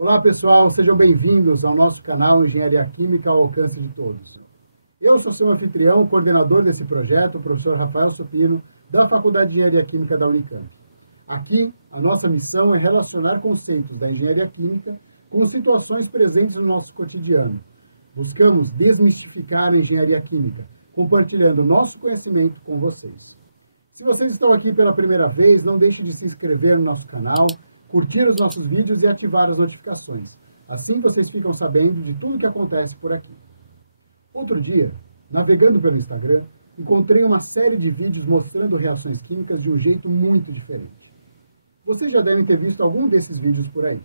Olá pessoal, sejam bem-vindos ao nosso canal Engenharia Química ao Alcance de Todos. Eu sou seu anfitrião, coordenador desse projeto, o professor Rafael Supino, da Faculdade de Engenharia Química da Unicamp. Aqui, a nossa missão é relacionar conceitos da engenharia química com situações presentes no nosso cotidiano. Buscamos desmistificar a engenharia química, compartilhando nosso conhecimento com vocês. Se vocês estão aqui pela primeira vez, não deixe de se inscrever no nosso canal, curtir os nossos vídeos e ativar as notificações. Assim vocês ficam sabendo de tudo que acontece por aqui. Outro dia, navegando pelo Instagram, encontrei uma série de vídeos mostrando reações químicas de um jeito muito diferente. Vocês já devem ter visto algum desses vídeos por aí.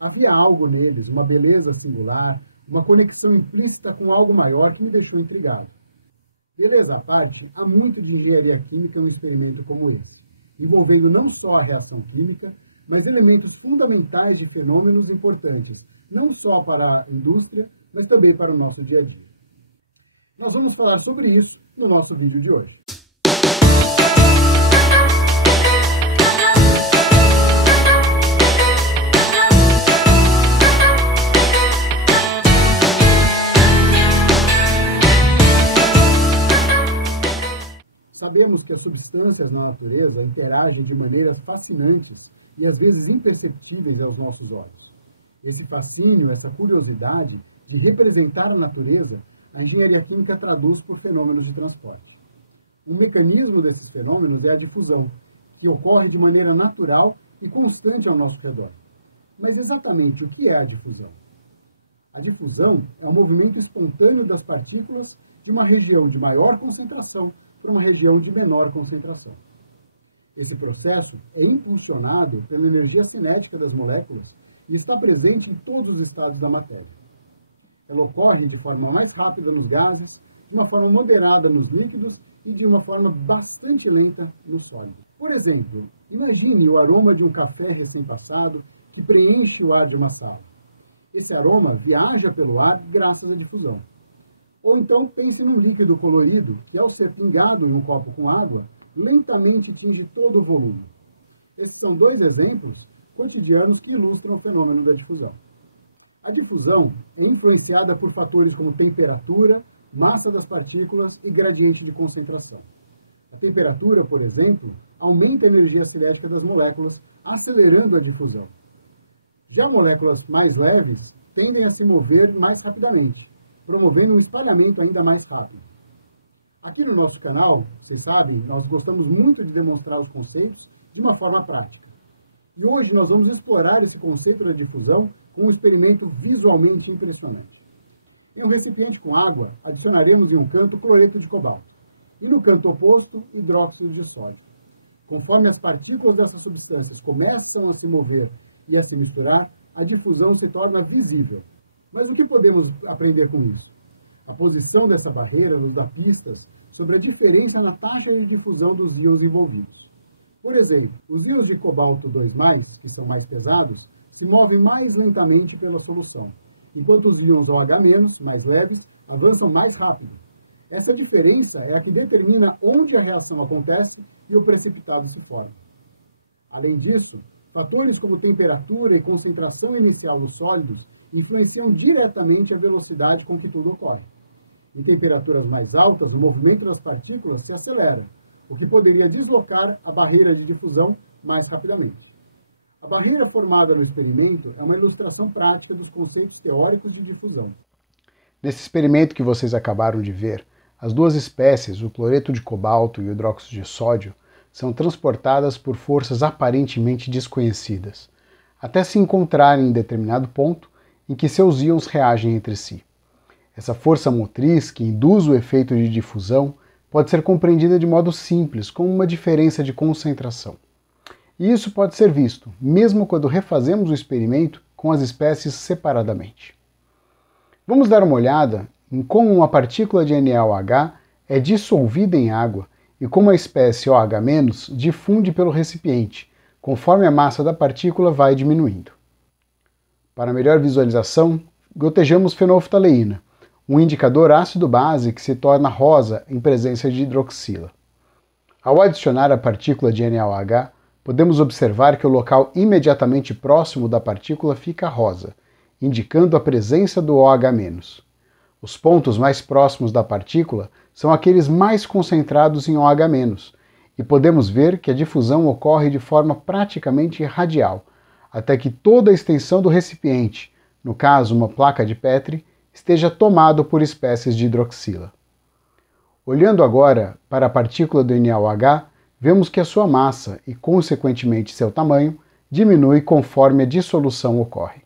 Havia algo neles, uma beleza singular, uma conexão implícita com algo maior que me deixou intrigado. Beleza à parte, há muito de engenharia química em um experimento como esse, envolvendo não só a reação química, mas elementos fundamentais de fenômenos importantes, não só para a indústria, mas também para o nosso dia a dia. Nós vamos falar sobre isso no nosso vídeo de hoje. Sabemos que as substâncias na natureza interagem de maneiras fascinantes e às vezes imperceptíveis aos nossos olhos. Esse fascínio, essa curiosidade de representar a natureza, a engenharia química traduz por fenômenos de transporte. Um mecanismo desses fenômenos é a difusão, que ocorre de maneira natural e constante ao nosso redor. Mas exatamente o que é a difusão? A difusão é o movimento espontâneo das partículas de uma região de maior concentração para uma região de menor concentração. Esse processo é impulsionado pela energia cinética das moléculas e está presente em todos os estados da matéria. Ela ocorre de forma mais rápida nos gases, de uma forma moderada nos líquidos e de uma forma bastante lenta nos sólidos. Por exemplo, imagine o aroma de um café recém-passado que preenche o ar de uma sala. Esse aroma viaja pelo ar graças à difusão. Ou então pense num líquido colorido que, ao ser pingado em um copo com água, lentamente atinge todo o volume. Esses são dois exemplos cotidianos que ilustram o fenômeno da difusão. A difusão é influenciada por fatores como temperatura, massa das partículas e gradiente de concentração. A temperatura, por exemplo, aumenta a energia cinética das moléculas, acelerando a difusão. Já moléculas mais leves tendem a se mover mais rapidamente, promovendo um espalhamento ainda mais rápido. Aqui no nosso canal, vocês sabem, nós gostamos muito de demonstrar os conceitos de uma forma prática. E hoje nós vamos explorar esse conceito da difusão com um experimento visualmente impressionante. Em um recipiente com água, adicionaremos em um canto cloreto de cobalto e no canto oposto, hidróxido de sódio. Conforme as partículas dessas substâncias começam a se mover e a se misturar, a difusão se torna visível. Mas o que podemos aprender com isso? A posição dessa barreira nos dá pistas sobre a diferença na taxa de difusão dos íons envolvidos. Por exemplo, os íons de cobalto 2+, que são mais pesados, se movem mais lentamente pela solução, enquanto os íons OH-, mais leves, avançam mais rápido. Essa diferença é a que determina onde a reação acontece e o precipitado se forma. Além disso, fatores como temperatura e concentração inicial dos sólidos influenciam diretamente a velocidade com que tudo ocorre. Em temperaturas mais altas, o movimento das partículas se acelera, o que poderia deslocar a barreira de difusão mais rapidamente. A barreira formada no experimento é uma ilustração prática dos conceitos teóricos de difusão. Nesse experimento que vocês acabaram de ver, as duas espécies, o cloreto de cobalto e o hidróxido de sódio, são transportadas por forças aparentemente desconhecidas, até se encontrarem em determinado ponto em que seus íons reagem entre si. Essa força motriz que induz o efeito de difusão pode ser compreendida de modo simples, como uma diferença de concentração. E isso pode ser visto, mesmo quando refazemos o experimento com as espécies separadamente. Vamos dar uma olhada em como uma partícula de NaOH é dissolvida em água e e como a espécie OH- difunde pelo recipiente, conforme a massa da partícula vai diminuindo. Para melhor visualização, gotejamos fenolftaleína, um indicador ácido-base que se torna rosa em presença de hidroxila. Ao adicionar a partícula de NaOH, podemos observar que o local imediatamente próximo da partícula fica rosa, indicando a presença do OH-. Os pontos mais próximos da partícula são aqueles mais concentrados em OH-, e podemos ver que a difusão ocorre de forma praticamente radial, até que toda a extensão do recipiente, no caso uma placa de Petri, esteja tomado por espécies de hidroxila. Olhando agora para a partícula do NaOH, vemos que a sua massa e, consequentemente, seu tamanho diminui conforme a dissolução ocorre.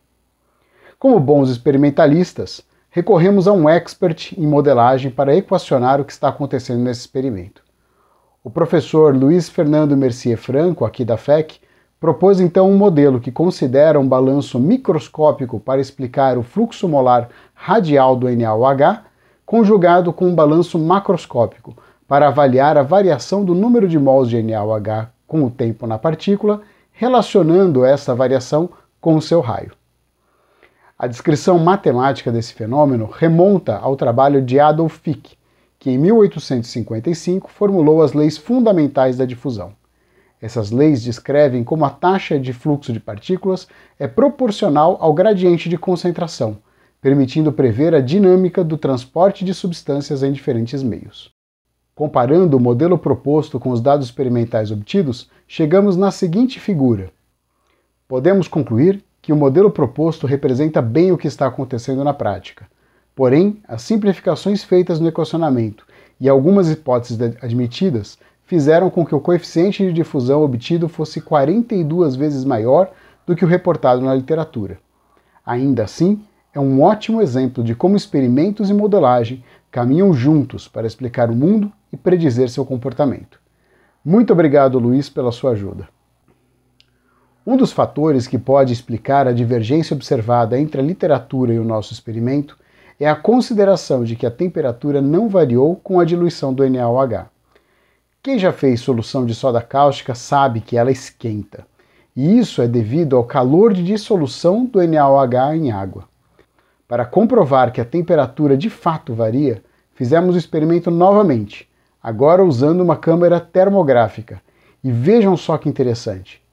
Como bons experimentalistas, recorremos a um expert em modelagem para equacionar o que está acontecendo nesse experimento. O professor Luiz Fernando Mercier Franco, aqui da FEC, propôs então um modelo que considera um balanço microscópico para explicar o fluxo molar radial do NaOH, conjugado com um balanço macroscópico para avaliar a variação do número de mols de NaOH com o tempo na partícula, relacionando essa variação com o seu raio. A descrição matemática desse fenômeno remonta ao trabalho de Adolf Fick, que em 1855 formulou as leis fundamentais da difusão. Essas leis descrevem como a taxa de fluxo de partículas é proporcional ao gradiente de concentração, permitindo prever a dinâmica do transporte de substâncias em diferentes meios. Comparando o modelo proposto com os dados experimentais obtidos, chegamos na seguinte figura. Podemos concluir que o modelo proposto representa bem o que está acontecendo na prática. Porém, as simplificações feitas no equacionamento e algumas hipóteses admitidas fizeram com que o coeficiente de difusão obtido fosse 42 vezes maior do que o reportado na literatura. Ainda assim, é um ótimo exemplo de como experimentos e modelagem caminham juntos para explicar o mundo e predizer seu comportamento. Muito obrigado, Luiz, pela sua ajuda. Um dos fatores que pode explicar a divergência observada entre a literatura e o nosso experimento é a consideração de que a temperatura não variou com a diluição do NaOH. Quem já fez solução de soda cáustica sabe que ela esquenta, e isso é devido ao calor de dissolução do NaOH em água. Para comprovar que a temperatura de fato varia, fizemos o experimento novamente, agora usando uma câmera termográfica, e vejam só que interessante.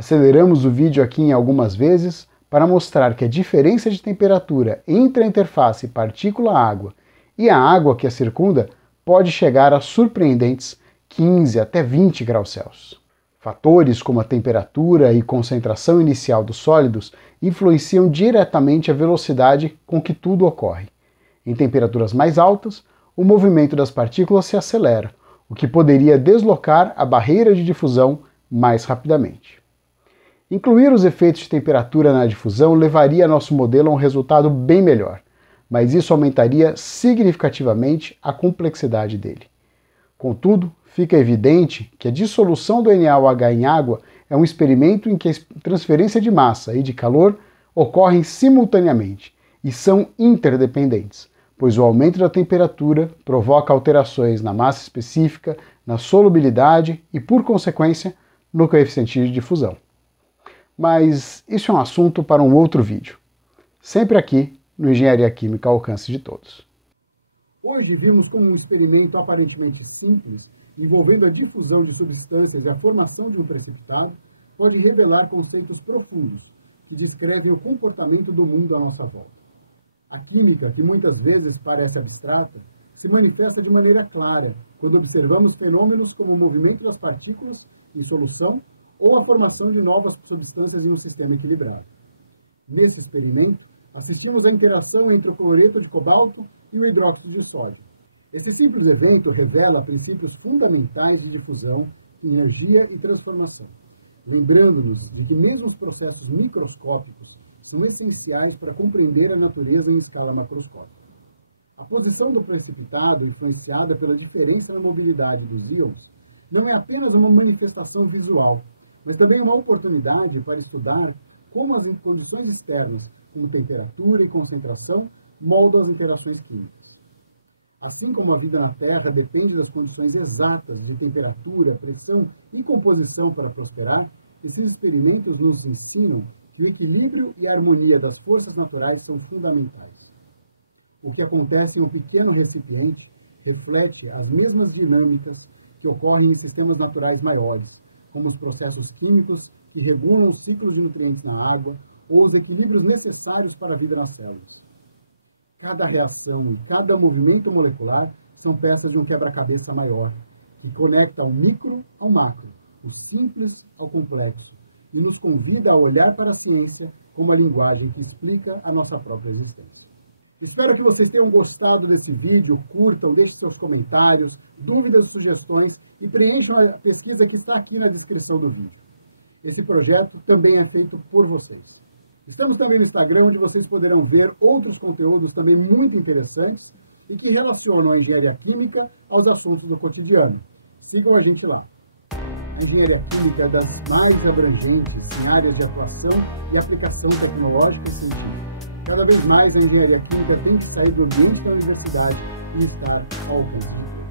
Aceleramos o vídeo aqui em algumas vezes para mostrar que a diferença de temperatura entre a interface partícula-água e a água que a circunda pode chegar a surpreendentes 15 até 20 graus Celsius. Fatores como a temperatura e concentração inicial dos sólidos influenciam diretamente a velocidade com que tudo ocorre. Em temperaturas mais altas, o movimento das partículas se acelera, o que poderia deslocar a barreira de difusão mais rapidamente. Incluir os efeitos de temperatura na difusão levaria nosso modelo a um resultado bem melhor, mas isso aumentaria significativamente a complexidade dele. Contudo, fica evidente que a dissolução do NaOH em água é um experimento em que a transferência de massa e de calor ocorrem simultaneamente e são interdependentes, pois o aumento da temperatura provoca alterações na massa específica, na solubilidade e, por consequência, no coeficiente de difusão. Mas isso é um assunto para um outro vídeo. Sempre aqui no Engenharia Química ao alcance de todos. Hoje vimos como um experimento aparentemente simples, envolvendo a difusão de substâncias e a formação de um precipitado, pode revelar conceitos profundos que descrevem o comportamento do mundo à nossa volta. A química, que muitas vezes parece abstrata, se manifesta de maneira clara quando observamos fenômenos como o movimento das partículas em solução ou a formação de novas substâncias em um sistema equilibrado. Nesse experimento, assistimos à interação entre o cloreto de cobalto e o hidróxido de sódio. Esse simples evento revela princípios fundamentais de difusão, energia e transformação, lembrando-nos de que mesmo os processos microscópicos são essenciais para compreender a natureza em escala macroscópica. A posição do precipitado, influenciada pela diferença na mobilidade dos íons, não é apenas uma manifestação visual, mas também uma oportunidade para estudar como as condições externas, como temperatura e concentração, moldam as interações químicas. Assim como a vida na Terra depende das condições exatas de temperatura, pressão e composição para prosperar, esses experimentos nos ensinam que o equilíbrio e a harmonia das forças naturais são fundamentais. O que acontece em um pequeno recipiente reflete as mesmas dinâmicas que ocorrem em sistemas naturais maiores, como os processos químicos que regulam os ciclos de nutrientes na água ou os equilíbrios necessários para a vida nas células. Cada reação e cada movimento molecular são peças de um quebra-cabeça maior, que conecta o micro ao macro, o simples ao complexo, e nos convida a olhar para a ciência como a linguagem que explica a nossa própria existência. Espero que vocês tenham gostado desse vídeo, curtam, deixem seus comentários, dúvidas, sugestões e preencham a pesquisa que está aqui na descrição do vídeo. Esse projeto também é feito por vocês. Estamos também no Instagram, onde vocês poderão ver outros conteúdos também muito interessantes e que relacionam a engenharia química aos assuntos do cotidiano. Sigam a gente lá. A engenharia química é das mais abrangentes em áreas de atuação e aplicação tecnológica e científica. Cada vez mais a engenharia química tem que sair do ambiente da universidade e estar ao alcance de todos.